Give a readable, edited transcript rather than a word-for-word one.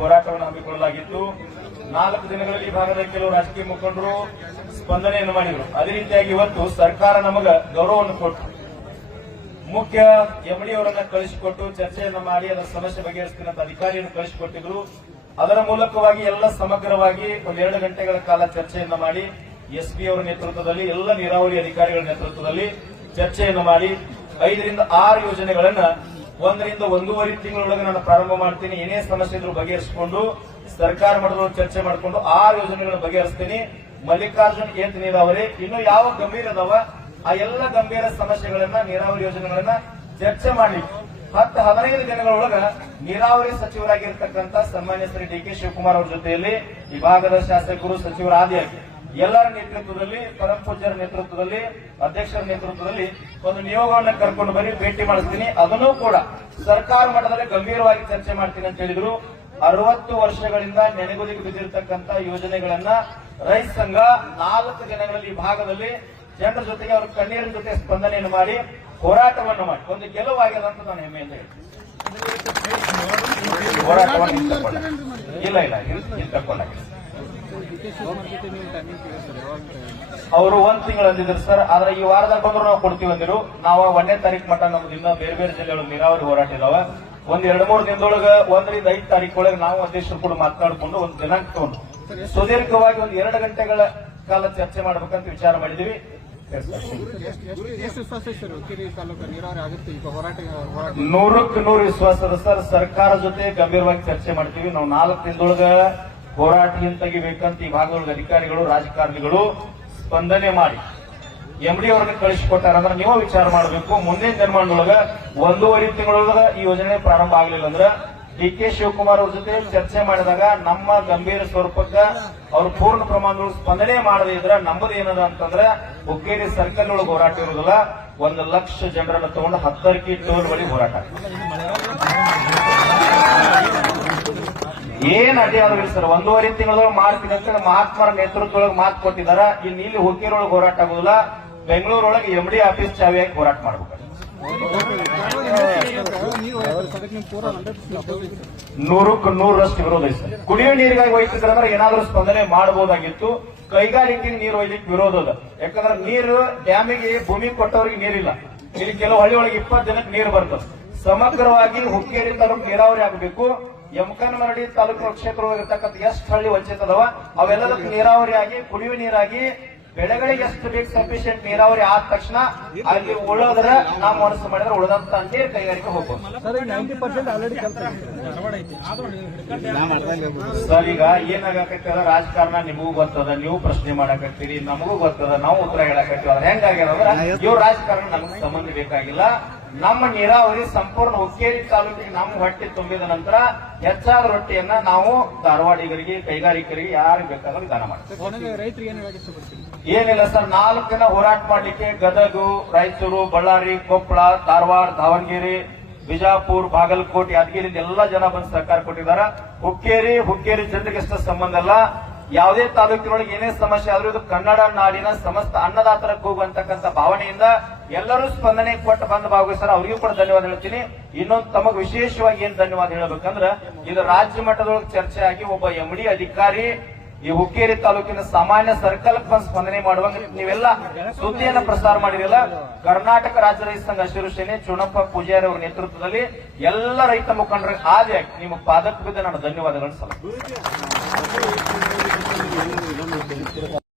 ಹೋರಾಟವನ್ನು ಹಮ್ಮಿಕೊಳ್ಳಲಾಗಿತ್ತು. 4 ದಿನಗಳಲ್ಲಿ ಈ ಭಾಗದ ಕೆಲವು ರಾಜಕೀಯ ಮುಖಂಡರು ಸ್ಪಂದನೆಯನ್ನು ಮಾಡಿದರು. ಅದೇ ರೀತಿಯಾಗಿ ಇವತ್ತು ಸರ್ಕಾರ ನಮಗ ಗೌರವವನ್ನು ಕೊಟ್ಟು ಮುಖ್ಯ ಎಂಡಿ ಅವರನ್ನ ಕಳಿಸಿಕೊಟ್ಟು ಚರ್ಚೆಯನ್ನು ಮಾಡಿ ಅದರ ಸಮಸ್ಯೆ ಬಗೆಹರಿಸ್ತೀನಿ ಅಂತ ಅಧಿಕಾರಿಯನ್ನು ಕಳಿಸಿಕೊಟ್ಟಿದ್ರು. ಅದರ ಮೂಲಕವಾಗಿ ಎಲ್ಲ ಸಮಗ್ರವಾಗಿ 1-2 ಗಂಟೆಗಳ ಕಾಲ ಚರ್ಚೆಯನ್ನು ಮಾಡಿ ಎಸ್ಪಿ ಅವರ ನೇತೃತ್ವದಲ್ಲಿ ಎಲ್ಲ ನೀರಾವರಿ ಅಧಿಕಾರಿಗಳ ನೇತೃತ್ವದಲ್ಲಿ ಚರ್ಚೆಯನ್ನು ಮಾಡಿ 5 ರಿಂದ 6 ಯೋಜನೆಗಳನ್ನ 1 ರಿಂದ 1.5 ತಿಂಗಳೊಳಗೆ ನಾನು ಪ್ರಾರಂಭ ಮಾಡ್ತೀನಿ. ಏನೇ ಸಮಸ್ಯೆ ಇದ್ರೂ ಬಗೆಹರಿಸಿಕೊಂಡು ಸರ್ಕಾರ ಮಟ್ಟದಲ್ಲಿ ಚರ್ಚೆ ಮಾಡಿಕೊಂಡು 6 ಯೋಜನೆಗಳನ್ನು ಬಗೆಹರಿಸ್ತೀನಿ. ಮಲ್ಲಿಕಾರ್ಜುನ್ ಏತ್ ನೀರಾವರಿ ಇನ್ನು ಯಾವ ಗಂಭೀರ ಅದಾವ ಆ ಎಲ್ಲ ಗಂಭೀರ ಸಮಸ್ಯೆಗಳನ್ನ ನೀರಾವರಿ ಯೋಜನೆಗಳನ್ನ ಚರ್ಚೆ ಮಾಡಿ 10-15 ದಿನಗಳೊಳಗ ನೀರಾವರಿ ಸಚಿವರಾಗಿರ್ತಕ್ಕಂಥ ಸನ್ಮಾನ್ಯ ಶ್ರೀ ಡಿ.ಕೆ. ಶಿವಕುಮಾರ್ ಅವರ ಜೊತೆಯಲ್ಲಿ ಈ ಭಾಗದ ಶಾಸಕರು ಸಚಿವರಾದಿಯಾಗಿ ಎಲ್ಲರ ನೇತೃತ್ವದಲ್ಲಿ ಪರಮ ಪೂಜ್ಯರ ನೇತೃತ್ವದಲ್ಲಿ ಅಧ್ಯಕ್ಷರ ನೇತೃತ್ವದಲ್ಲಿ ಒಂದು ನಿಯೋಗವನ್ನು ಕರ್ಕೊಂಡು ಬನ್ನಿ, ಭೇಟಿ ಮಾಡಿಸ್ತೀನಿ. ಅದನ್ನೂ ಕೂಡ ಸರ್ಕಾರ ಮಟ್ಟದಲ್ಲಿ ಗಂಭೀರವಾಗಿ ಚರ್ಚೆ ಮಾಡ್ತೀನಿ ಅಂತ ಹೇಳಿದ್ರು. 60 ವರ್ಷಗಳಿಂದ ನೆನೆಗುದಿಗೆ ಬಿದ್ದಿರತಕ್ಕಂತ ಯೋಜನೆಗಳನ್ನ ರೈತ ಸಂಘ 4 ದಿನಗಳಲ್ಲಿ ಈ ಭಾಗದಲ್ಲಿ ಜನರ ಜೊತೆಗೆ ಅವರ ಕಣ್ಣೀರಿನ ಜೊತೆ ಸ್ಪಂದನೆಯನ್ನು ಮಾಡಿ ಹೋರಾಟವನ್ನು ಮಾಡಿ ಒಂದು ಗೆಲುವಾಗಿದೆ ಅಂತ ನಾನು ಹೆಮ್ಮೆಯಿಂದ ಹೇಳ್ತೀನಿ. ಹೋರಾಟವನ್ನು ಹಿಂತಕ್ಕೊಳ್ಳಾಗಿದೆ. ಅವರು 1 ತಿಂಗಳು ಅಂದಿದ್ರು ಸರ್. ಆದ್ರೆ ಈ ವಾರದಾಗ ಬಂದ್ರು ನಾವು ಕೊಡ್ತೀವಿ ಅಂದಿರು. ನಾವು 1ನೇ ತಾರೀಕು ಮಟ್ಟ ನಮ್ದು ಇನ್ನ ಬೇರೆ ಬೇರೆ ಜಿಲ್ಲೆಗಳು ನೀರಾವರಿ ಹೋರಾಟ ಇದಾವ. 1-2-3 ದಿನದೊಳಗ 1 ರಿಂದ 5 ತಾರೀಕು ಒಳಗೆ ನಾವು ಅಧ್ಯಕ್ಷರು ಕೂಡ ಮಾತನಾಡಿಕೊಂಡು ಒಂದು ದಿನಾಂಕ ತಗೊಂಡು ಸುದೀರ್ಘವಾಗಿ 2 ಗಂಟೆಗಳ ಕಾಲ ಚರ್ಚೆ ಮಾಡ್ಬೇಕಂತ ವಿಚಾರ ಮಾಡಿದೀವಿ. 100% ವಿಶ್ವಾಸದ ಸರ್. ಸರ್ಕಾರ ಜೊತೆ ಗಂಭೀರವಾಗಿ ಚರ್ಚೆ ಮಾಡ್ತೀವಿ. ನಾವು 4 ದಿನದೊಳಗ ಹೋರಾಟ ಹಿಂತೆಗಿಬೇಕಂತ ಈ ಭಾಗದೊಳಗೆ ಅಧಿಕಾರಿಗಳು ರಾಜಕಾರಣಿಗಳು ಸ್ಪಂದನೆ ಮಾಡಿ ಎಂಡಿ ಅವ್ರನ್ನ ಕಳಿಸಿಕೊಟ್ಟಾರ ಅಂದ್ರೆ ನೀವು ವಿಚಾರ ಮಾಡಬೇಕು. ಮುಂದಿನ ದಿನಮಾನದೊಳಗ 1.5 ತಿಂಗಳೊಳಗ ಈ ಯೋಜನೆ ಪ್ರಾರಂಭ ಆಗಲಿಲ್ಲ ಅಂದ್ರೆ ಡಿ.ಕೆ. ಶಿವಕುಮಾರ್ ಅವ್ರ ಜೊತೆ ಚರ್ಚೆ ಮಾಡಿದಾಗ ನಮ್ಮ ಗಂಭೀರ ಸ್ವರೂಪಕ್ಕ ಅವರು ಪೂರ್ಣ ಪ್ರಮಾಣದೊಳಗೆ ಸ್ಪಂದನೆ ಮಾಡದೇ ಇದ್ರೆ ನಮ್ಮದು ಏನದ ಅಂತಂದ್ರೆ ಹುಕ್ಕೇರಿ ಸರ್ಕಲ್ ಒಳಗೆ ಹೋರಾಟ ಇರುವುದಿಲ್ಲ. 1 ಲಕ್ಷ ಜನರನ್ನ ತಗೊಂಡು 10 ಟೋಲ್ ಬಳಿ ಹೋರಾಟ ಏನ್ ಅಡ್ಡಿ ಆದ್ರೂ ಸರ್. 1.5 ತಿಂಗಳೊಳಗೆ ಮಾಡ್ತೀನಿ ಅಂತ ಮಹಾತ್ಮರ ನೇತೃತ್ವದೊಳಗೆ ಮಾತು ಕೊಟ್ಟಿದಾರ. ಇಲ್ಲಿ ಹುಕ್ಕೇರಿ ಒಳಗೆ ಹೋರಾಟ ಆಗುದಿಲ್ಲ. ಬೆಂಗಳೂರೊಳಗೆ ಎಂಡಿ ಆಫೀಸ್ ಚಾವಿಯಾಗಿ ಹೋರಾಟ ಮಾಡ್ಬೇಕು. 100% ವಿರೋಧ ಇದೆ ಸರ್. ಕುಡಿಯುವ ನೀರಿಗಾಗಿ ಒಯ್ತಿದ್ರೆ ಏನಾದ್ರೂ ಸ್ಪಂದನೆ ಮಾಡಬಹುದಾಗಿತ್ತು. ಕೈಗಾರಿಕೆಗೆ ನೀರು ಒಯ್ಲಿಕ್ಕೆ ವಿರೋಧ ಅದ. ಯಾಕಂದ್ರೆ ನೀರು ಡ್ಯಾಮಿಗೆ ಭೂಮಿ ಕೊಟ್ಟವರಿಗೆ ನೀರಿಲ್ಲ. ಇಲ್ಲಿ ಕೆಲವು ಹಳ್ಳಿ ಒಳಗೆ 20 ಜನಕ್ಕೆ ನೀರು ಬರ್ತದೆ. ಸಮಗ್ರವಾಗಿ ಹುಕ್ಕೇರಿ ತಾಲೂಕು ನೀರಾವರಿ ಆಗಬೇಕು. ಯಮಕನಮರಡಿ ತಾಲೂಕು ಕ್ಷೇತ್ರದಲ್ಲಿರ್ತಕ್ಕಂಥ ಎಷ್ಟು ಹಳ್ಳಿ ವಂಚಿತ ಅದಾವ ಅವೆಲ್ಲದಕ್ಕೆ ನೀರಾವರಿ ಆಗಿ ಕುಡಿಯುವ ನೀರಾಗಿ ಬೆಳೆಗಳಿಗೆ ಎಷ್ಟು ಬೇಕು ಸಫಿಶಿಯಂಟ್ ನೀರಾವರಿ ಆದ ತಕ್ಷಣ ಅಲ್ಲಿ ಉಳೋದ್ರೆ ನಾವು ಮನಸ್ಸು ಮಾಡಿದ್ರೆ ಉಳಿದಂತ ನೀರು ಕೈಗಾರಿಕೆ ಹೋಗ್ಬೋದು ಸರ್. ಈಗ ಏನಾಗಕೈತಿ ರಾಜಕಾರಣ ನಿಮಗೂ ಗೊತ್ತದ, ನೀವು ಪ್ರಶ್ನೆ ಮಾಡಕತ್ತೀರಿ, ನಮಗೂ ಗೊತ್ತದ, ನಾವು ಉತ್ತರ ಹೇಳಕತ್ತೀವಿ. ಅದ್ರ ಹೆಂಗಾಗ್ಯಾರ ಇವ್ರ ರಾಜಕಾರಣ ನಮ್ಗೆ ಸಂಬಂಧ ಬೇಕಾಗಿಲ್ಲ. ನಮ್ಮ ನೀರಾವರಿ ಸಂಪೂರ್ಣ ಹುಕ್ಕೇರಿ ತಾಲೂಕಿಗೆ ನಮ್ಮ ಹೊಟ್ಟೆ ತುಂಬಿದ ನಂತರ ಹೆಚ್ಚಾದ ರೊಟ್ಟಿಯನ್ನ ನಾವು ಧಾರವಾಡಿಗರಿಗೆ ಕೈಗಾರಿಕರಿಗೆ ಯಾರಿಗೆ ಬೇಕಾದ್ರೂ ದಾನ ಮಾಡ್ತೀವಿ. ಏನಿಲ್ಲ ಸರ್, 4 ದಿನ ಹೋರಾಟ ಮಾಡ್ಲಿಕ್ಕೆ ಗದಗ, ರಾಯಚೂರು, ಬಳ್ಳಾರಿ, ಕೊಪ್ಪಳ, ಧಾರವಾಡ, ದಾವಣಗೆರೆ, ಬಿಜಾಪುರ, ಬಾಗಲಕೋಟೆ, ಯಾದಗಿರಿ ಎಲ್ಲ ಜನ ಬಂದು ಸಹಕಾರ ಕೊಟ್ಟಿದ್ದಾರೆ. ಹುಕ್ಕೇರಿ ಜನರಿಗೆ ಅಷ್ಟ ಸಂಬಂಧ ಅಲ್ಲ. ಯಾವುದೇ ತಾಲೂಕಿನೊಳಗೆ ಏನೇ ಸಮಸ್ಯೆ ಆದ್ರೂ ಇದು ಕನ್ನಡ ನಾಡಿನ ಸಮಸ್ತ ಅನ್ನದಾತರ ಕೂಗುವಂತಕ್ಕಂಥ ಭಾವನೆಯಿಂದ ಎಲ್ಲರೂ ಸ್ಪಂದನೆ ಕೊಟ್ಟು ಬಂದ ಭಾಗವಹಿಸ್ತಾರೆ. ಅವರಿಗೂ ಕೂಡ ಧನ್ಯವಾದ ಹೇಳ್ತೀನಿ. ಇನ್ನೊಂದು ತಮಗೆ ವಿಶೇಷವಾಗಿ ಏನ್ ಧನ್ಯವಾದ ಹೇಳಬೇಕಂದ್ರೆ ಇದು ರಾಜ್ಯ ಮಟ್ಟದೊಳಗೆ ಚರ್ಚೆ ಆಗಿ ಒಬ್ಬ ಎಂಡಿ ಅಧಿಕಾರಿ ಈ ಹುಕ್ಕೇರಿ ತಾಲೂಕಿನ ಸಾಮಾನ್ಯ ಸರ್ಕಲ್ ಬಂದು ಸ್ಪಂದನೆ ಮಾಡುವಂಗ ನೀವೆಲ್ಲ ಸುದ್ದಿಯನ್ನ ಪ್ರಸಾರ ಮಾಡಿರಲ್ಲ. ಕರ್ನಾಟಕ ರಾಜ್ಯ ರೈತ ಸಂಘ ಹಸಿರು ಸೇನೆ ಚುನಪ್ಪ ಪೂಜಾರಿ ಅವರ ನೇತೃತ್ವದಲ್ಲಿ ಎಲ್ಲ ರೈತ ಮುಖಂಡರ ಆದಿಯಾಗಿ ನಿಮ್ಮ ಪಾದಕ್ಕೆ ಬಿದ್ದು ನಾನು ಧನ್ಯವಾದಗಳನ್ನು ಸಲ್ಲಿಸುತ್ತೇನೆ.